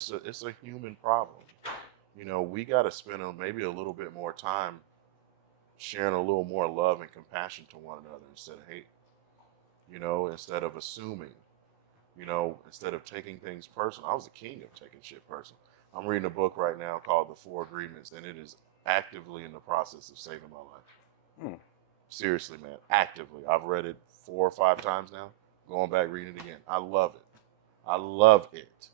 It's a human problem. We got to spend maybe a little bit more time sharing a little more love and compassion to one another instead of hate. Instead of assuming. Instead of taking things personal. I was the king of taking shit personal. I'm reading a book right now called The Four Agreements, and it is actively in the process of saving my life. Hmm. Seriously, man, actively. I've read it 4 or 5 times now. Going back reading it again. I love it. I love it.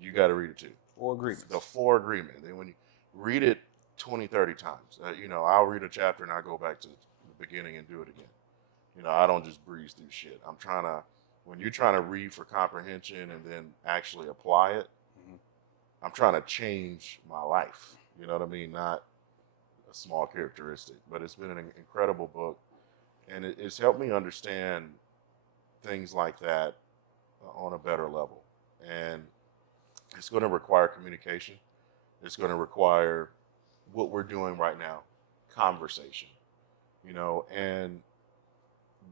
You got to read it too. Four Agreements. The Four Agreements. And when you read it 20, 30 times, I'll read a chapter and I go back to the beginning and do it again. I don't just breeze through shit. When you're trying to read for comprehension and then actually apply it, I'm trying to change my life. You know what I mean? Not a small characteristic, but it's been an incredible book, and it's helped me understand things like that on a better level. And it's going to require communication. It's going to require what we're doing right now, conversation, and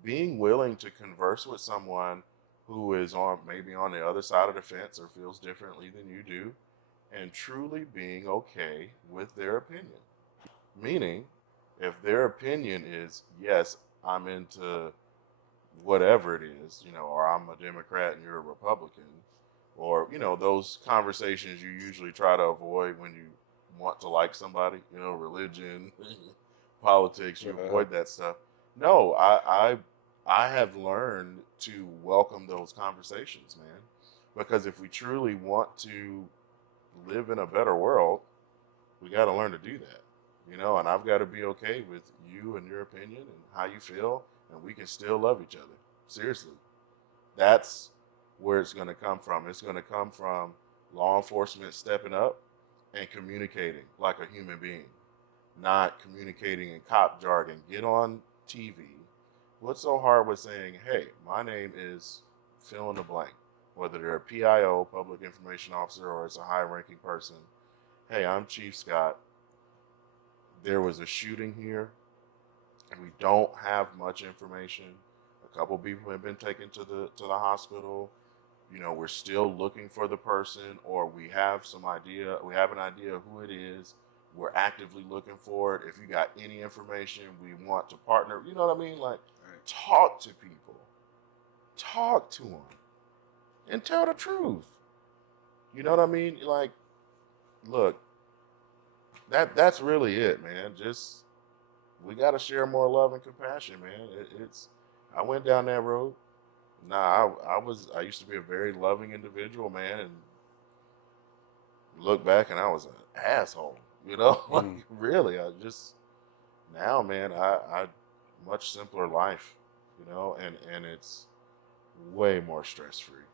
being willing to converse with someone who is maybe on the other side of the fence or feels differently than you do, and truly being okay with their opinion. Meaning, if their opinion is, yes, I'm into whatever it is, or I'm a Democrat and you're a Republican, or, those conversations you usually try to avoid when you want to like somebody, religion, politics, you avoid that stuff. No, I have learned to welcome those conversations, man, because if we truly want to live in a better world, we got to learn to do that, and I've got to be okay with you and your opinion and how you feel, and we can still love each other. Seriously. That's where it's going to come from. It's going to come from law enforcement stepping up and communicating like a human being, not communicating in cop jargon. Get on TV. What's so hard with saying, hey, my name is fill in the blank, whether they're a PIO, public information officer, or it's a high ranking person. Hey, I'm Chief Scott. There was a shooting here. We don't have much information. A couple people have been taken to the hospital. We're still looking for the person, or we have an idea of who it is. We're actively looking for it. If you got any information, we want to partner. You know what I mean? Like, talk to people. Talk to them. And tell the truth. You know what I mean? Like, look, that's really it, man. Just, we got to share more love and compassion, man. I went down that road. I used to be a very loving individual, man, and look back and I was an asshole, like, really. Now, man, I much simpler life, and it's way more stress free.